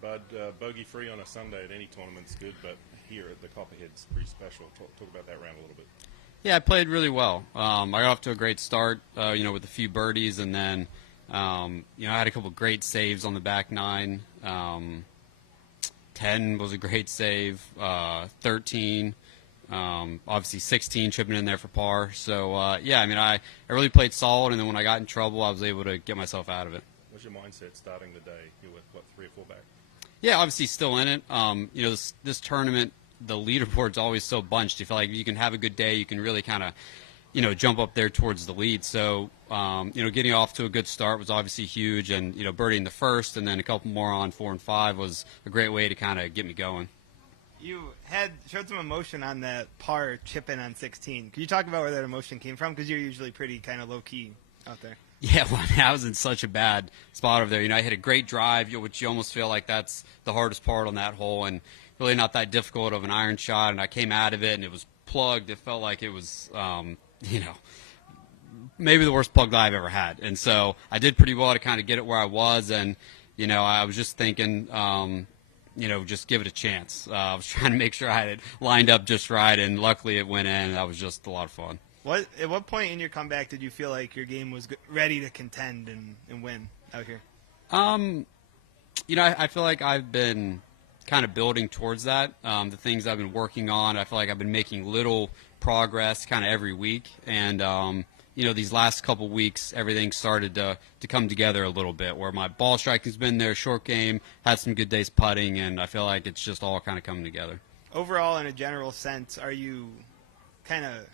Bud. Bogey free on a Sunday at any tournament's good, but here at the Copperhead's pretty special. Talk about that round a little bit. Yeah, I played really well. I got off to a great start, with a few birdies, and then, I had a couple great saves on the back nine. 10 was a great save. 13, obviously 16 chipping in there for par. So, I really played solid, and then when I got in trouble, I was able to get myself out of it. What's your mindset starting the day? You're with, 3 or 4 back? Yeah, obviously still in it. This tournament, the leaderboard's always so bunched. You feel like you can have a good day, you can really kind of, jump up there towards the lead. So, getting off to a good start was obviously huge, and, birdieing the first and then a couple more on 4 and 5 was a great way to kind of get me going. You showed some emotion on that par chip in on 16. Can you talk about where that emotion came from? Because you're usually pretty kind of low-key out there. Yeah, well, I was in such a bad spot over there. I hit a great drive, which you almost feel like that's the hardest part on that hole, and really not that difficult of an iron shot. And I came out of it, and it was plugged. It felt like it was, maybe the worst plug that I've ever had. And so I did pretty well to kind of get it where I was, and, I was just thinking, just give it a chance. I was trying to make sure I had it lined up just right, and luckily it went in, and that was just a lot of fun. At what point in your comeback did you feel like your game was ready to contend and win out here? I feel like I've been kind of building towards that. The things I've been working on, I feel like I've been making little progress kind of every week. And, these last couple weeks, everything started to come together a little bit, where my ball striking's been there, short game, had some good days putting, and I feel like it's just all kind of coming together. Overall, in a general sense, are you kind of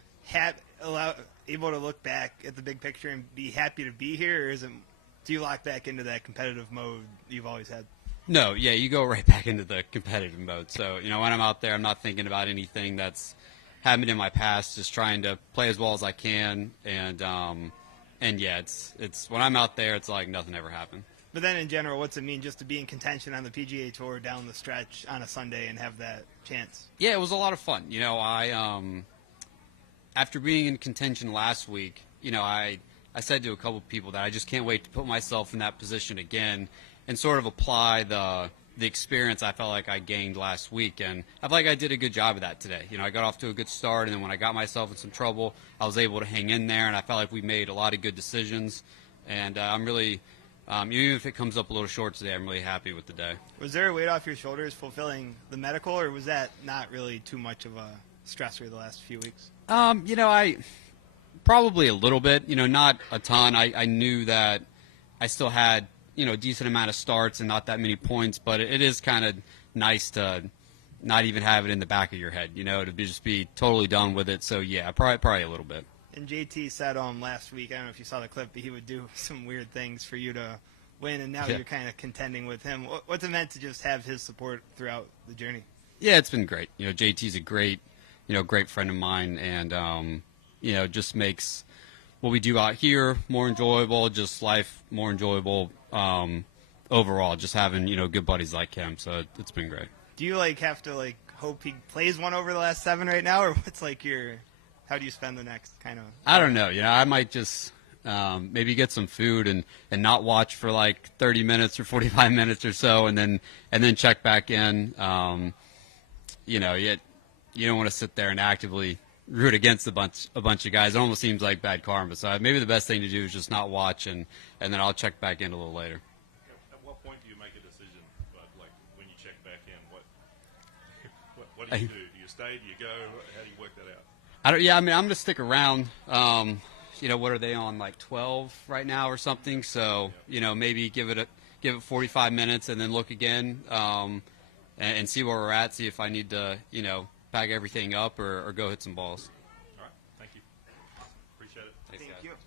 able to look back at the big picture and be happy to be here, or do you lock back into that competitive mode you've always had? No, yeah, you go right back into the competitive mode. So, when I'm out there, I'm not thinking about anything that's happened in my past, just trying to play as well as I can. And yeah, it's when I'm out there, it's like nothing ever happened. But then in general, what's it mean just to be in contention on the PGA Tour down the stretch on a Sunday and have that chance? Yeah, it was a lot of fun. After being in contention last week, I said to a couple of people that I just can't wait to put myself in that position again and sort of apply the experience I felt like I gained last week. And I feel like I did a good job of that today. I got off to a good start, and then when I got myself in some trouble, I was able to hang in there, and I felt like we made a lot of good decisions. And I'm really, even if it comes up a little short today, I'm really happy with the day. Was there a weight off your shoulders fulfilling the medical, or was that not really too much of a stressor the last few weeks? I probably a little bit, not a ton. I knew that I still had, a decent amount of starts and not that many points, but it is kind of nice to not even have it in the back of your head, to just be totally done with it. So, yeah, probably a little bit. And JT said last week, I don't know if you saw the clip, but he would do some weird things for you to win, and now you're kind of contending with him. What's it meant to just have his support throughout the journey? Yeah, it's been great. JT's a great friend of mine, and, just makes what we do out here more enjoyable, just life more enjoyable overall, just having, good buddies like him. So it's been great. Do you, have to, hope he plays one over the last 7 right now, or what's, how do you spend the next kind of... I don't know. I might just maybe get some food and not watch for, 30 minutes or 45 minutes or so, and then check back in. You don't want to sit there and actively root against a bunch of guys. It almost seems like bad karma. So maybe the best thing to do is just not watch, and then I'll check back in a little later. At what point do you make a decision? When you check back in, what do you do? Do you stay? Do you go? How do you work that out? I'm going to stick around. What are they on, 12 right now or something? So maybe give it 45 minutes and then look again. And see where we're at, see if I need to, pack everything up or go hit some balls.